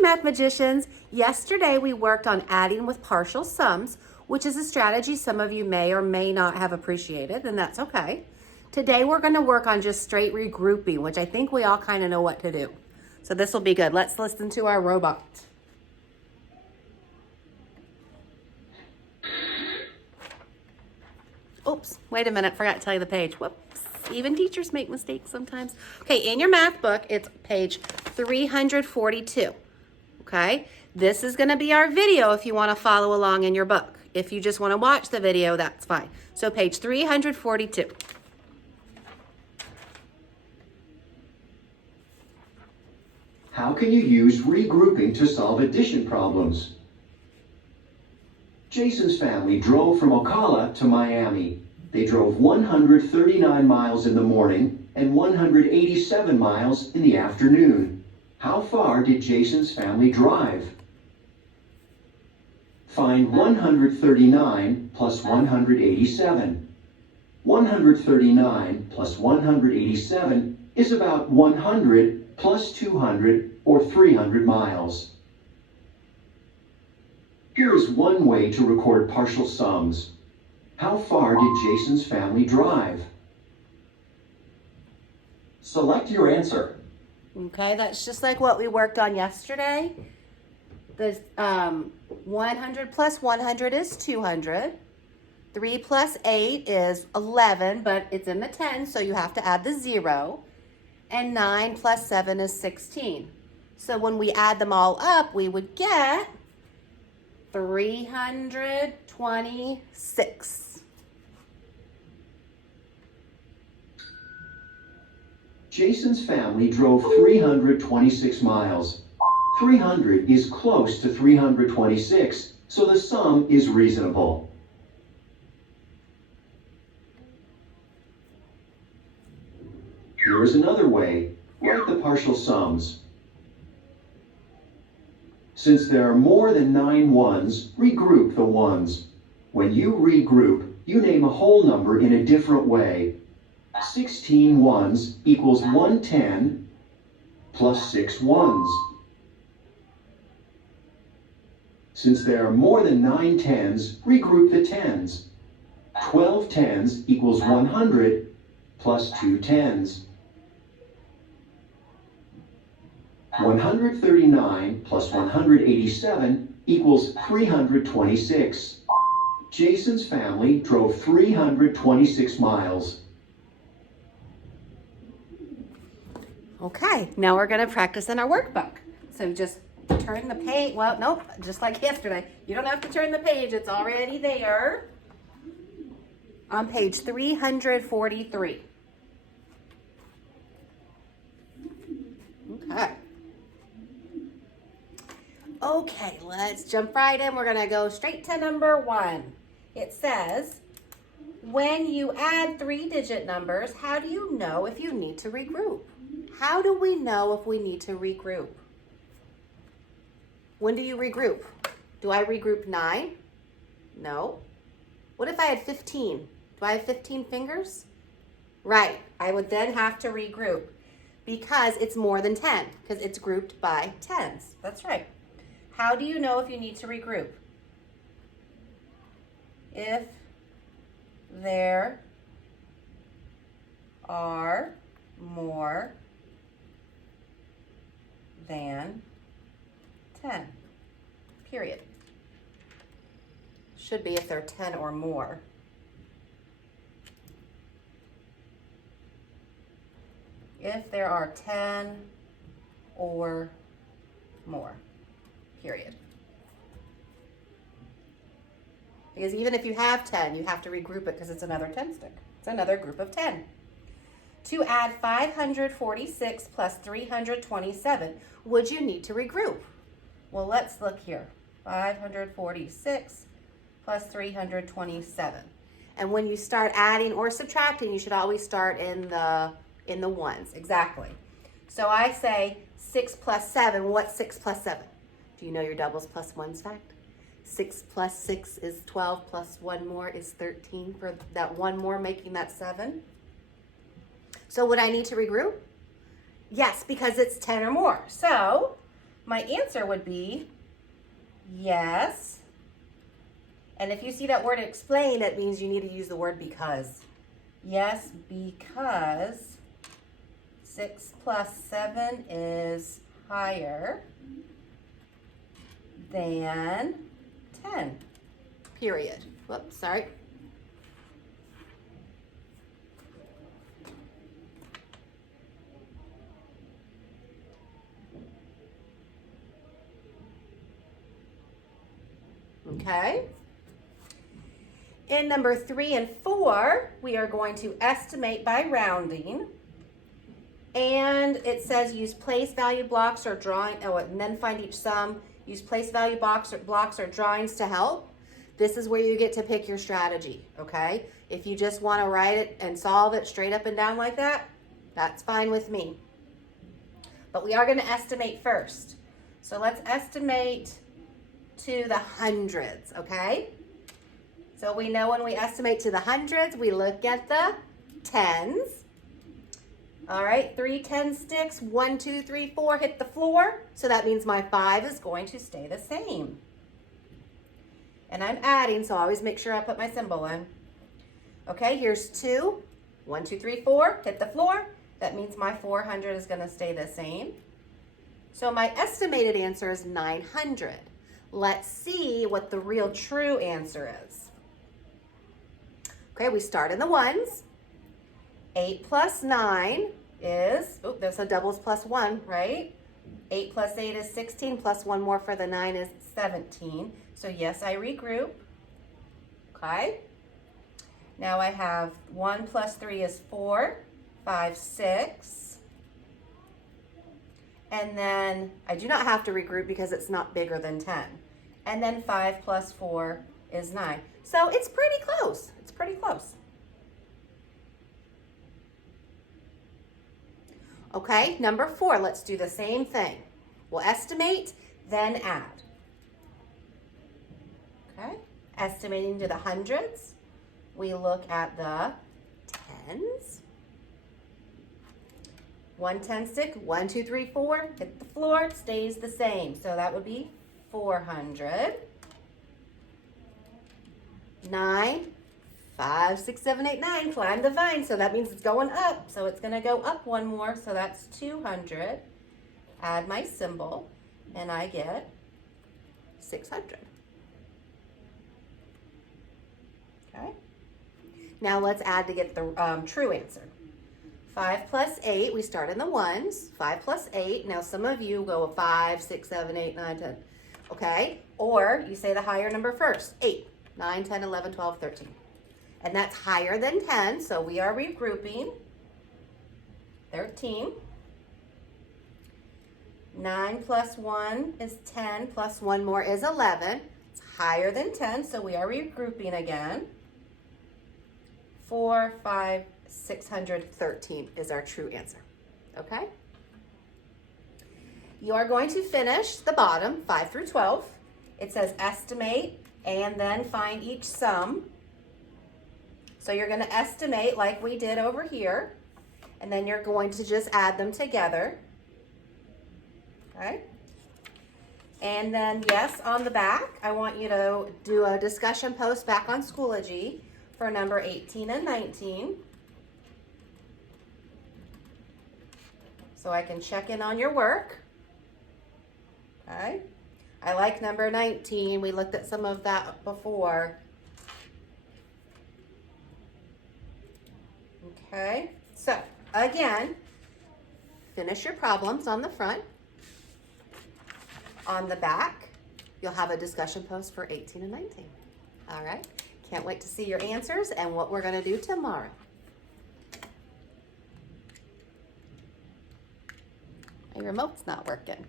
Math Magicians. Yesterday we worked on adding with partial sums, which is a strategy some of you may or may not have appreciated, and that's okay. Today we're going to work on just straight regrouping, which I think we all kind of know what to do. So this will be good. Let's listen to our robot. Oops, wait a minute, forgot to tell you the page. Whoops, even teachers make mistakes sometimes. Okay, in your math book, it's page 342, okay? This is gonna be our video if you wanna follow along in your book. If you just wanna watch the video, that's fine. So page 342. How can you use regrouping to solve addition problems? Jason's family drove from Ocala to Miami. They drove 139 miles in the morning and 187 miles in the afternoon. How far did Jason's family drive? Find 139 plus 187. 139 plus 187 is about 100 plus 200 or 300 miles. Here is one way to record partial sums. How far did Jason's family drive? Select your answer. Okay, that's just like what we worked on yesterday. The 100 plus 100 is 200. 3 plus 8 is 11, but it's in the 10, so you have to add the 0. And 9 plus 7 is 16. So when we add them all up, we would get 326. Jason's family drove 326 miles. 300 is close to 326, so the sum is reasonable. Here is another way. Write the partial sums. Since there are more than 9 ones, regroup the ones. When you regroup, you name a whole number in a different way. 16 ones equals 110 plus 6 ones. Since there are more than 9 tens, regroup the tens. 12 tens equals 100 plus 2 tens. 139 plus 187 equals 326. Jason's family drove 326 miles. Okay, now we're gonna practice in our workbook. So just turn the page, well, nope, just like yesterday. You don't have to turn the page, it's already there. On page 343. Okay. Okay, let's jump right in. We're gonna go straight to number 1. It says, when you add 3-digit numbers, how do you know if you need to regroup? How do we know if we need to regroup? When do you regroup? Do I regroup 9? No. What if I had 15? Do I have 15 fingers? Right, I would then have to regroup because it's more than 10, because it's grouped by tens. That's right. How do you know if you need to regroup? If there are more than 10, period. Should be if they're 10 or more. If there are 10 or more, period. Because even if you have 10, you have to regroup it because it's another 10 stick. It's another group of 10. To add 546 plus 327, would you need to regroup? Well, let's look here. 546 plus 327. And when you start adding or subtracting, you should always start in the ones. Exactly. So I say 6 plus 7. What's 6 plus 7? Do you know your doubles plus ones fact? 6 plus 6 is 12 plus 1 more is 13. For that 1 more making that 7. So would I need to regroup? Yes, because it's 10 or more. So my answer would be yes. And if you see that word explain, that means you need to use the word because. Yes, because 6 plus 7 is higher than 10. Period. Whoops, sorry. Okay. In number 3 and 4, we are going to estimate by rounding. And it says use place value blocks or drawing, and then find each sum. Use place value blocks or drawings to help. This is where you get to pick your strategy, okay? If you just want to write it and solve it straight up and down like that, that's fine with me. But we are going to estimate first. So let's estimate to the hundreds, okay? So we know when we estimate to the hundreds, we look at the tens. All right, 3 10 sticks, 1, 2, 3, 4 hit the floor. So that means my 5 is going to stay the same. And I'm adding, so always make sure I put my symbol in. Okay, here's 2, 1, 2, 3, 4, hit the floor. That means my 400 is gonna stay the same. So my estimated answer is 900. Let's see what the real true answer is. Okay, we start in the ones. 8 plus 9 is, oh, there's a doubles plus 1, right? 8 plus 8 is 16, plus 1 more for the 9 is 17. So yes, I regroup. Okay. Now I have 1 plus 3 is 4, 5, 6. And then I do not have to regroup because it's not bigger than 10. And then 5 plus 4 is 9. So it's pretty close. It's pretty close. Okay, number 4, let's do the same thing. We'll estimate, then add. Okay, estimating to the hundreds, we look at the tens. 1 10 stick, 1, 2, 3, 4, hit the floor, it stays the same. So that would be 400. 9, 5, 6, 7, 8, 9, climb the vine. So that means it's going up. So it's gonna go up 1 more, so that's 200. Add my symbol, and I get 600. Okay. Now let's add to get the true answer. 5 plus 8, we start in the ones. 5 plus 8, now some of you go 5, 6, 7, 8, 9, 10. Okay, or you say the higher number first. 8, 9, 10, 11, 12, 13. And that's higher than 10, so we are regrouping. 13. 9 plus 1 is 10, plus 1 more is 11. It's higher than 10, so we are regrouping again. 4, 5, 613 is our true answer, okay? You are going to finish the bottom, 5 through 12. It says estimate and then find each sum. So you're gonna estimate like we did over here, and then you're going to just add them together, okay? And then yes, on the back, I want you to do a discussion post back on Schoology for number 18 and 19. So I can check in on your work. Okay. I like number 19. We looked at some of that before. Okay. So again, finish your problems on the front. On the back, you'll have a discussion post for 18 and 19. All right. Can't wait to see your answers and what we're going to do tomorrow. My remote's not working.